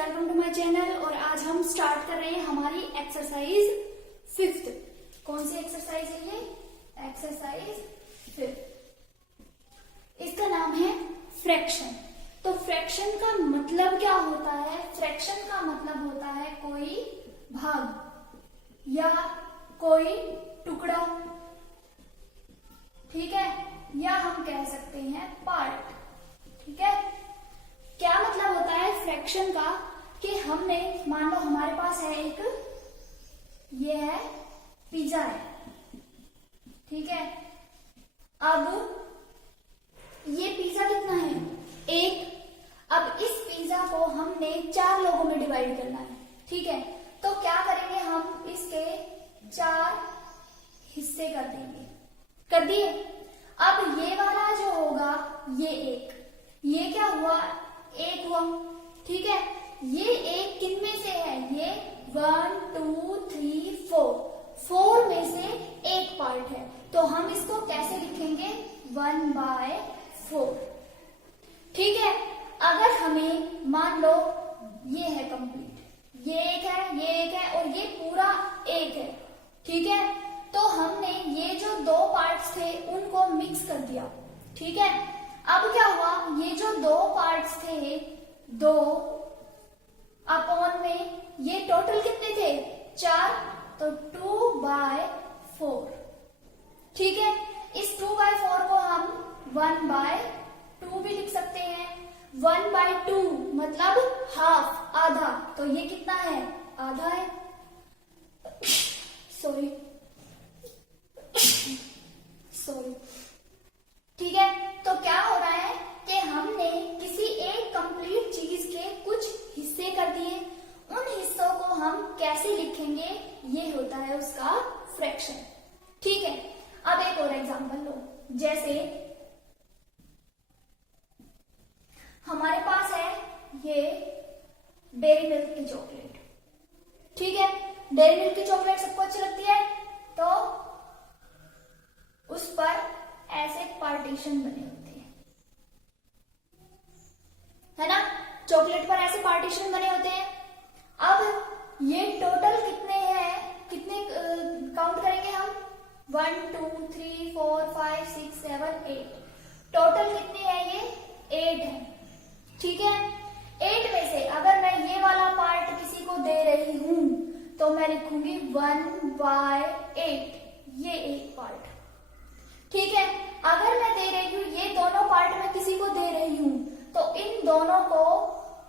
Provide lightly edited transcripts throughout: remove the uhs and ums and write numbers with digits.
Welcome to my channel. और आज हम स्टार्ट कर रहे हैं हमारी एक्सरसाइज 5th। कौन सी एक्सरसाइज है ये? Exercise 5th। इसका नाम है फ्रैक्शन। तो फ्रैक्शन का मतलब क्या होता है? फ्रैक्शन का मतलब होता है कोई भाग या कोई टुकड़ा, ठीक है, या हम कह सकते हैं पार्ट, ठीक है। क्या मतलब होता है फ्रैक्शन का कि हमने, मान लो हमारे पास है एक, ये है पिज्जा है, ठीक है। अब ये पिज्जा कितना है? एक। अब इस पिज्जा को हमने 4 लोगों में डिवाइड करना है, ठीक है। तो क्या करेंगे, हम इसके 4 हिस्से कर देंगे। कर दिए। अब ये वाला जो होगा ये एक, ये क्या हुआ? एक हुआ, ठीक है। ये एक किन में से है? ये 1 2 3 4 में से एक पार्ट है। तो हम इसको कैसे लिखेंगे? 1/4, ठीक है। अगर हमें मान लो ये है कंप्लीट, ये एक है, ये एक है और ये पूरा एक है, ठीक है। तो हमने ये जो 2 पार्ट्स थे उनको मिक्स कर दिया, ठीक है। अब क्या हुआ? ये जो 2 पार्ट्स थे, 2 अपॉन में ये टोटल कितने थे? 4, तो 2/4, ठीक है। इस 2/4 को हम 1/2 भी लिख सकते हैं। 1/2 मतलब हाफ, आधा। तो ये कितना है? आधा है। सॉरी, ठीक है। तो क्या हो रहा है कि हमने किसी एक कंप्लीट चीज के कुछ हिस्से कर दिए। उन हिस्सों को हम कैसे लिखेंगे? ये होता है उसका फ्रैक्शन, ठीक है। अब एक और एग्जांपल लो। जैसे हमारे पास है ये डेयरी मिल्क की चॉकलेट, ठीक है। डेयरी मिल्क की चॉकलेट सबको अच्छी लगती है, तो उस पर ऐसे पार्टीशन बने होते हैं, है ना। चॉकलेट पर ऐसे पार्टीशन बने होते हैं। अब ये टोटल कितने हैं? कितने काउंट करेंगे हम? 1 2 3 4 5 6 7 8। टोटल कितने हैं? ये 8 है, ठीक है। 8 में से अगर मैं ये वाला पार्ट किसी को दे रही हूं तो मैं लिखूंगी 1/8, ये एक पार्ट, ठीक है। अगर मैं दे रही हूं, ये दोनों पार्ट मैं किसी को दे रही हूं, तो इन दोनों को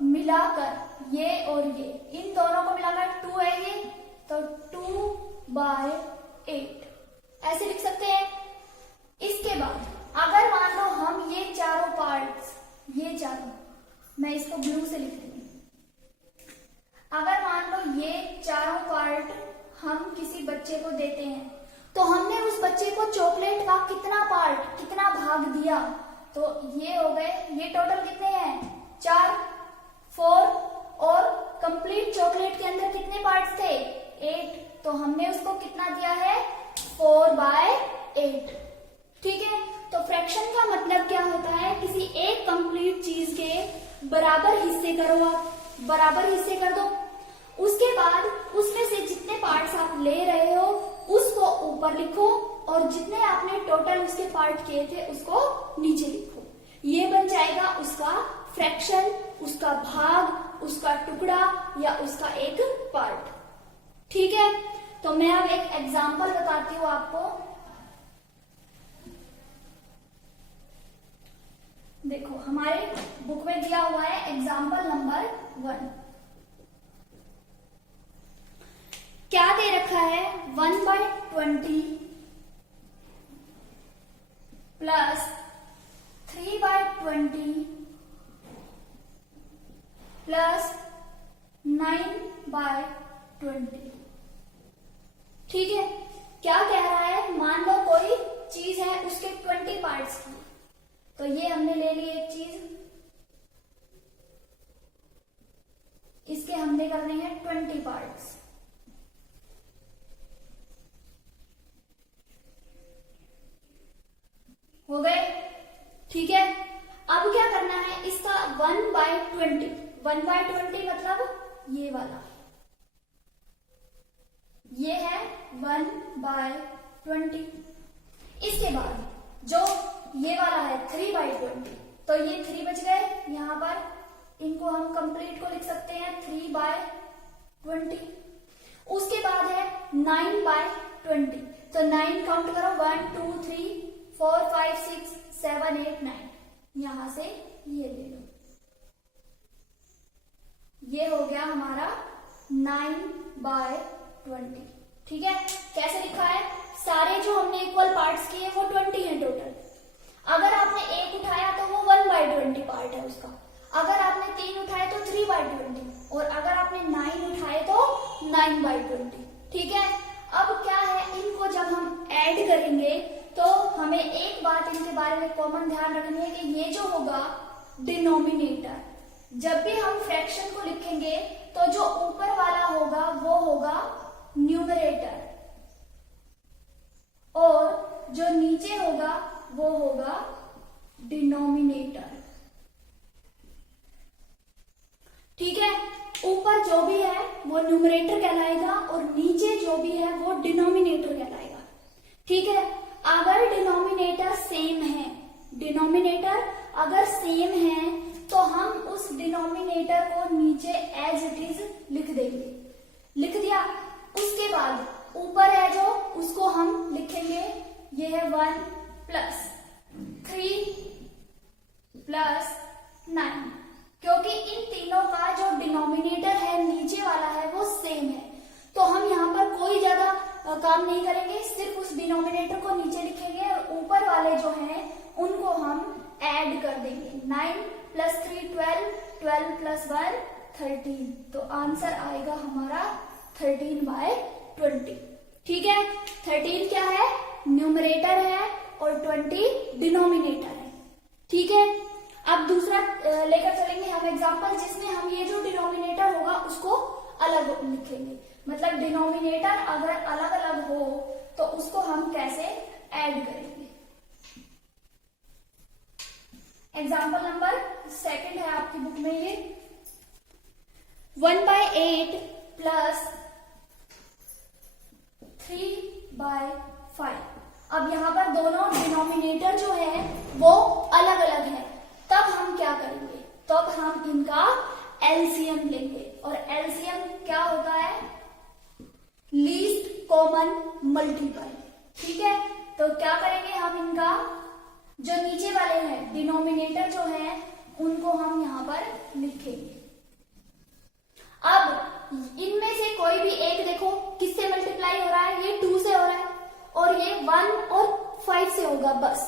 मिलाकर, ये और ये, इन दोनों को मिलाकर 2 है ये, तो 2/8 ऐसे लिख सकते हैं। इसके बाद अगर मान लो हम ये चारों पार्ट्स, ये चारों, मैं इसको ब्लू से लिख रही हूं। अगर मान लो ये चारों पार्ट हम किसी बच्चे को देते हैं, तो हमने उस बच्चे को चॉकलेट का कितना पार्ट, कितना भाग दिया? तो ये हो गए, ये टोटल कितने हैं? 4 4 और कंप्लीट चॉकलेट के अंदर कितने पार्ट्स थे? 8। तो हमने उसको कितना दिया है? 4/8, ठीक है। तो फ्रैक्शन का मतलब क्या होता है? किसी एक कंप्लीट चीज के बराबर हिस्से करो, आप बराबर हिस्से कर दो। उसके बाद उसमें से जितने पार्ट्स आप ले रहे हो उसको ऊपर लिखो और जितने आपने टोटल उसके पार्ट किए थे उसको नीचे लिखो। ये बन जाएगा उसका फ्रैक्शन, उसका भाग, उसका टुकड़ा या उसका एक पार्ट, ठीक है। तो मैं अब एक एग्जांपल बताती हूँ आपको। देखो हमारे बुक में दिया हुआ है एग्जांपल नंबर 1। क्या दे रखा है? 1/20 प्लस 3/20 प्लस 9/20, ठीक है। क्या कह रहा है? मान लो कोई चीज है, उसके 20 पार्ट्स की, तो ये हमने ले ली एक चीज, इसके हमने करने हैं 20 पार्ट्स, हो गए, ठीक है। अब क्या करना है? इसका 1/20 1/20 मतलब ये वाला, ये है 1/20। इसके बाद जो ये वाला है 3/20, तो ये 3 बच गए यहाँ पर, इनको हम कंप्लीट को लिख सकते हैं 3/20। उसके बाद है 9/20, तो 9 काउंट करो, 1 2 3 4 5 6 7 8 9, यहां से ये ले लो, ये हो गया हमारा 9/20। ठीक है, कैसे लिखा है, सारे जो हमने इक्वल पार्ट्स किए वो 20 हैं टोटल। अगर आपने 1 उठाया तो वो 1/20 पार्ट है उसका, अगर आपने 3 उठाए तो 3/20, और अगर आपने 9 उठाए तो 9/20। ठीक है, अब क्या है, इनको जब हम ऐड करेंगे तो हमें एक बात इनके बारे में कॉमन ध्यान रखनी है कि ये जो होगा डिनोमिनेटर, जब भी हम फ्रैक्शन को लिखेंगे तो जो ऊपर वाला होगा वो होगा न्यूमरेटर, और जो नीचे होगा वो होगा डिनोमिनेटर। ठीक है, ऊपर जो भी है वो न्यूमरेटर कहलाएगा और नीचे जो भी है वो डिनोमिनेटर कहलाएगा। ठीक है, अगर डिनोमिनेटर सेम है, डिनोमिनेटर अगर सेम है तो हम उस डिनोमिनेटर को नीचे एज इट इज लिख देंगे, लिख दिया। उसके बाद ऊपर है जो, उसको हम लिखेंगे, ये है 1 + 3 + 9, क्योंकि इन तीनों का जो डिनोमिनेटर है नीचे वाला है वो सेम है, तो हम यहाँ पर कोई ज्यादा काम नहीं करेंगे, सिर्फ उस डिनोमिनेटर को नीचे लिखेंगे और ऊपर वाले जो हैं उनको हम ऐड कर देंगे। 9 + 3 12, 12 + 1 13, तो आंसर आएगा हमारा 13/20। ठीक है, 13 क्या है, न्यूमरेटर है और 20 डिनोमिनेटर है। ठीक है, अब दूसरा लेकर चलेंगे हम एग्जांपल, जिसमें हम ये जो डिनोमिनेटर होगा उसको अलग लिखेंगे, मतलब डिनोमिनेटर अगर अलग अलग हो तो उसको हम कैसे ऐड करेंगे। एग्जांपल नंबर 2 है आपकी बुक में, ये 1/8 + 3/5। अब यहाँ पर दोनों डिनोमिनेटर जो है वो अलग अलग है, तब हम क्या करेंगे, तब हम इनका एलसीएम लेंगे, और एलसीएम क्या होता है, लीस्ट कॉमन मल्टीपल। ठीक है, तो क्या करेंगे हम, इनका जो नीचे वाले हैं डिनोमिनेटर जो है उनको हम यहाँ पर लिखेंगे। अब इनमें से कोई भी एक देखो किससे मल्टीप्लाई हो रहा है, ये 2 से हो रहा है और ये 1 और 5 से होगा बस,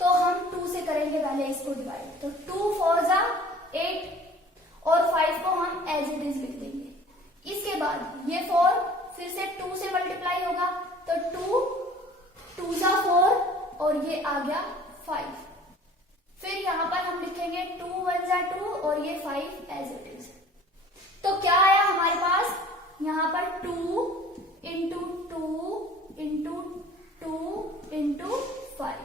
तो हम 2 से करेंगे पहले इसको डिवाइड, तो 2 4 × 8 और 5 को हम एज इट इज लिख देंगे। इसके बाद ये 4 फिर से 2 से मल्टीप्लाई होगा, तो 2 2 × 4 और ये आ गया 5। फिर यहाँ पर हम लिखेंगे 2 1 × 2 और ये 5 एज इट इज। तो क्या आया हमारे पास, यहाँ पर 2 × 2 × 2 × 5।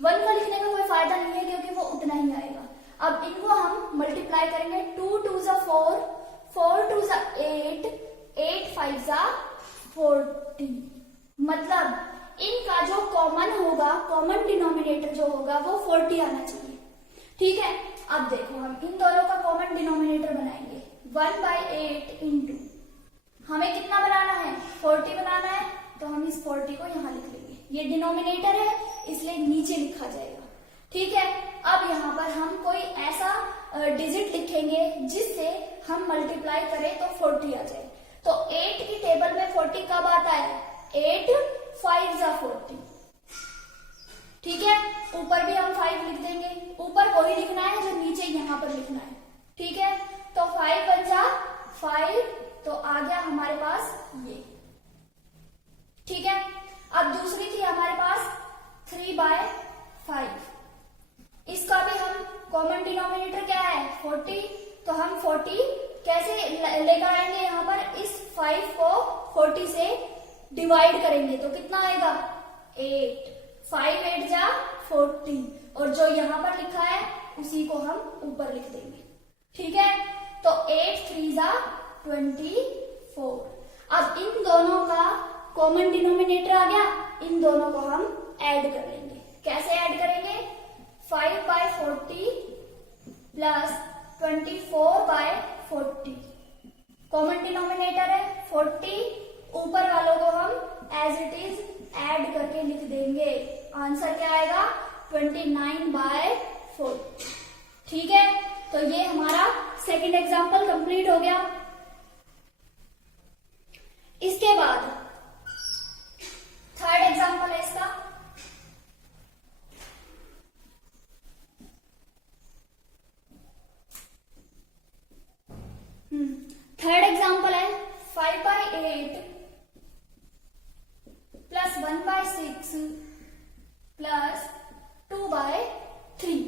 1 को लिखने का कोई फायदा नहीं है क्योंकि वो उतना ही आएगा। अब इनको हम मल्टीप्लाई करेंगे, 2 2 × 4, 4 2 × 8, 8 5 × 40, मतलब इनका जो कॉमन होगा, कॉमन डिनोमिनेटर जो होगा वो 40 आना चाहिए। ठीक है, अब देखो हम इन दोनों का कॉमन डिनोमिनेटर बनाएंगे, 1/8 × हमें कितना बनाना है, 40 बनाना है, तो हम इस 40 को यहाँ लिख लेंगे, ये डिनोमिनेटर है इसलिए नीचे लिखा जाएगा। ठीक है, अब यहाँ पर हम कोई ऐसा डिजिट लिखेंगे जिससे हम मल्टीप्लाई करें तो 40 आ जाए। तो 8 की टेबल में 40 कब आता है, 8 5 × 40। ठीक है, ऊपर भी हम 5 लिख देंगे, ऊपर वही लिखना है जो नीचे यहाँ पर लिखना है। ठीक है, तो 5 1 × 5, तो आ गया हमारे पास ये। ठीक है, अब दूसरी थी हमारे पास 3/5, इसका भी हम कॉमन डिनोमिनेटर क्या है 40, तो हम 40 कैसे लेकर आएंगे, यहाँ पर इस 5 को 40 से डिवाइड करेंगे तो कितना आएगा 8, 5 8 × 40, और जो यहाँ पर लिखा है उसी को हम ऊपर लिख देंगे। ठीक है, तो 8 3 जा 24। अब इन दोनों का कॉमन डिनोमिनेटर आ गया, इन दोनों को हम ऐड कर लेंगे। कैसे ऐड करेंगे? 5/40 प्लस 24/40, कॉमन डिनोमिनेटर है 40, ऊपर वालों को हम एज इट इज ऐड करके लिख देंगे। आंसर क्या आएगा? 29/40। ठीक है, तो ये हमारा सेकंड एग्जांपल कंप्लीट हो गया। इसके बाद थर्ड एग्जांपल है इसका। थर्ड एग्जांपल है 5/8 प्लस 1/6 प्लस 2/3।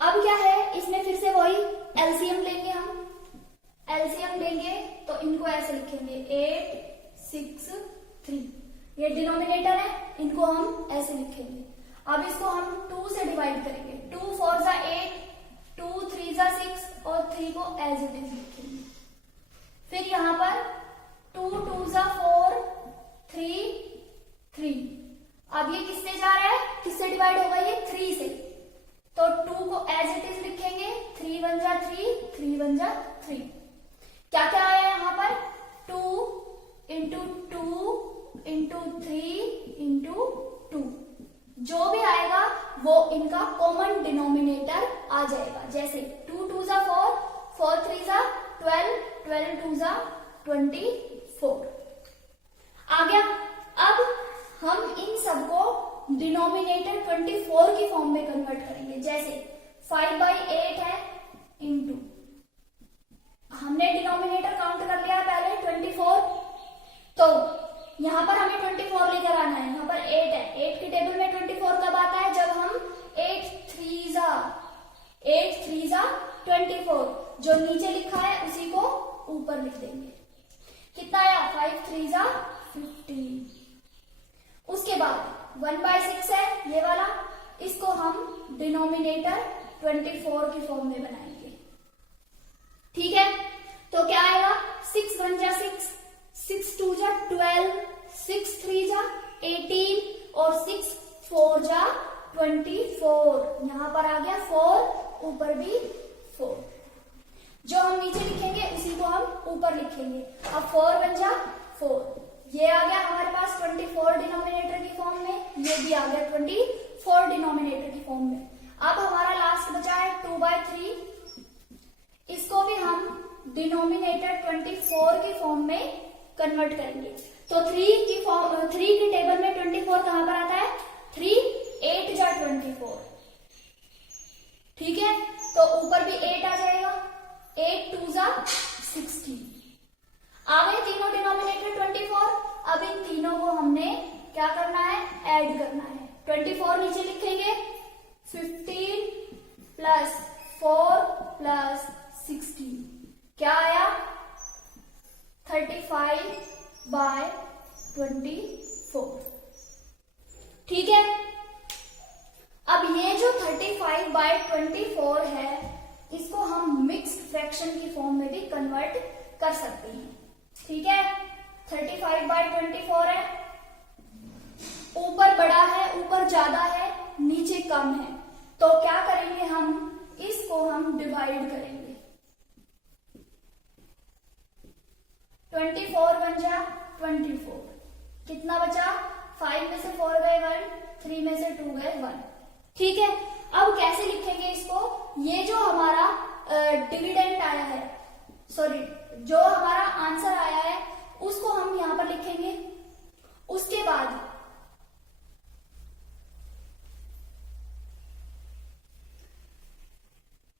अब क्या है, इसमें फिर से वही एलसीएम लेंगे हम। एलसीएम लेंगे तो इनको ऐसे लिखेंगे 8 6 3, ये डिनोमिनेटर है, इनको हम ऐसे लिखेंगे। अब इसको हम 2 से डिवाइड करेंगे। 2 4 जा 8, 2 3 जा 6 और 3 को एज इट इज लिखेंगे। फिर यहाँ पर 2 2 जा 4, 3 3। अब ये किससे जा रहा है, किससे डिवाइड होगा? ये 3 से, तो 2 को एज इट इज लिखेंगे। 3 1 जा 3, 3 1 जा 3। क्या क्या आया यहाँ पर? 2 इंटू 2 इंटू 3 इंटू 2। जो भी आएगा वो इनका कॉमन डिनोमिनेटर आ जाएगा। जैसे 2 2 जा 4, 4 3 जा 12, 12 2 जा 24 आ गया। अब हम इन सबको डिनोमिनेटर 24 की फॉर्म में कन्वर्ट करेंगे। जैसे 5/8 है इंटू, हमने डिनोमिनेटर काउंट कर लिया पहले 24, तो यहां पर हमें 24 लेकर आना है। यहां पर 8 है, 8 के टेबल में 24 कब आता है? जब हम 8 3 जा 24, जो नीचे लिखा है उसी को ऊपर लिख देंगे। कितना आया? 5 3 जा 15। उसके बाद 1/6 है ये वाला, इसको हम डिनोमिनेटर 24 की फॉर्म में बनाएंगे। ठीक है, तो क्या आएगा? 6 1 जा 6, 6 2 जा 12, 6 3 जा 18 और 6 4 जा 24। यहां पर आ गया 4, ऊपर भी 4। जो हम नीचे लिखेंगे उसी को हम ऊपर लिखेंगे। अब 4 1 जा 4, ये आ गया हमारे पास 24 डिनोमिनेटर की फॉर्म में, ये भी आ गया 24 डिनोमिनेटर की फॉर्म में। अब हमारा लास्ट बचा है 2/3, इसको भी हम डिनोमिनेटर 24 की फॉर्म में कन्वर्ट करेंगे। तो 3 की टेबल में 24 कहां पर आता है? 3 8 जा 24। ठीक है, तो ऊपर भी 8 आ जाएगा। 8 2 जा 16 आ गए तीनों डिनोमिनेटर 24। अब इन तीनों को हमने क्या करना है? ऐड करना है। 24 नीचे लिखेंगे, 15 प्लस 4 प्लस 16 क्या आया? 35/24। ठीक है, अब ये जो 35/24 है, इसको हम मिक्स्ड फ्रैक्शन की फॉर्म में भी कन्वर्ट कर सकते हैं। ठीक है, 35/24 है, ऊपर बड़ा है, ऊपर ज्यादा है, नीचे कम है, तो क्या करेंगे हम? इसको हम डिवाइड करेंगे। 24 1 जा 24, कितना बचा? 5 में से 4 गए 1, 3 में से 2 गए 1। ठीक है, अब कैसे लिखेंगे इसको? ये जो हमारा डिविडेंड आया है, सॉरी जो हमारा आंसर आया है उसको हम यहां पर लिखेंगे। उसके बाद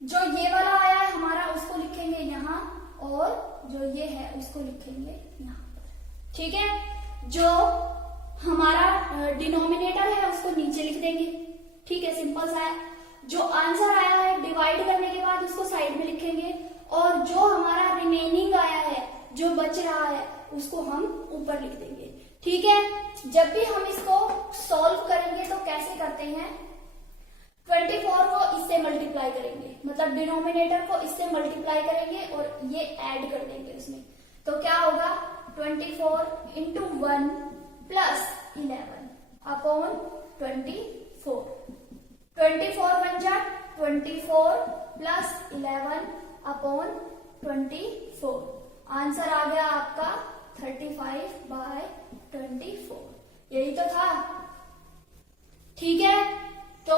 जो ये वाला आया है हमारा उसको लिखेंगे यहां, और जो ये है उसको लिखेंगे यहां पर। ठीक है, जो हमारा डिनोमिनेटर है उसको नीचे लिख देंगे। ठीक है, सिंपल सा है। जो आंसर आया है डिवाइड करने के बाद उसको साइड में लिखेंगे, और जो हमारा रिमेनिंग आया है, जो बच रहा है, उसको हम ऊपर लिख देंगे। ठीक है, जब भी हम इसको सॉल्व करेंगे तो कैसे करते हैं? 24 को इससे मल्टीप्लाई करेंगे, मतलब डिनोमिनेटर को इससे मल्टीप्लाई करेंगे और ये ऐड कर देंगे उसमें। तो क्या होगा 24 इंटू 1 प्लस 11 अपॉन 24। 24 बन जा 24 प्लस 11 अपॉन 24। आंसर आ गया आपका 35/24। यही तो था। ठीक है, तो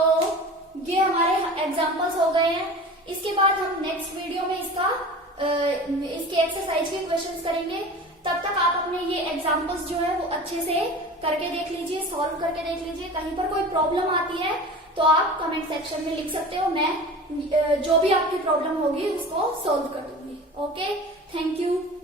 ये हमारे एग्जाम्पल्स हो गए हैं। इसके बाद हम नेक्स्ट वीडियो में इसके एक्सरसाइज के क्वेश्चंस करेंगे। तब तक आप अपने ये एग्जाम्पल्स जो है वो अच्छे से करके देख लीजिए, सॉल्व करके देख लीजिए। कहीं पर कोई प्रॉब्लम आती है तो आप कमेंट सेक्शन में लिख सकते हो, मैं जो भी आपकी प्रॉब्लम होगी उसको सॉल्व कर दूंगी। Okay, thank you.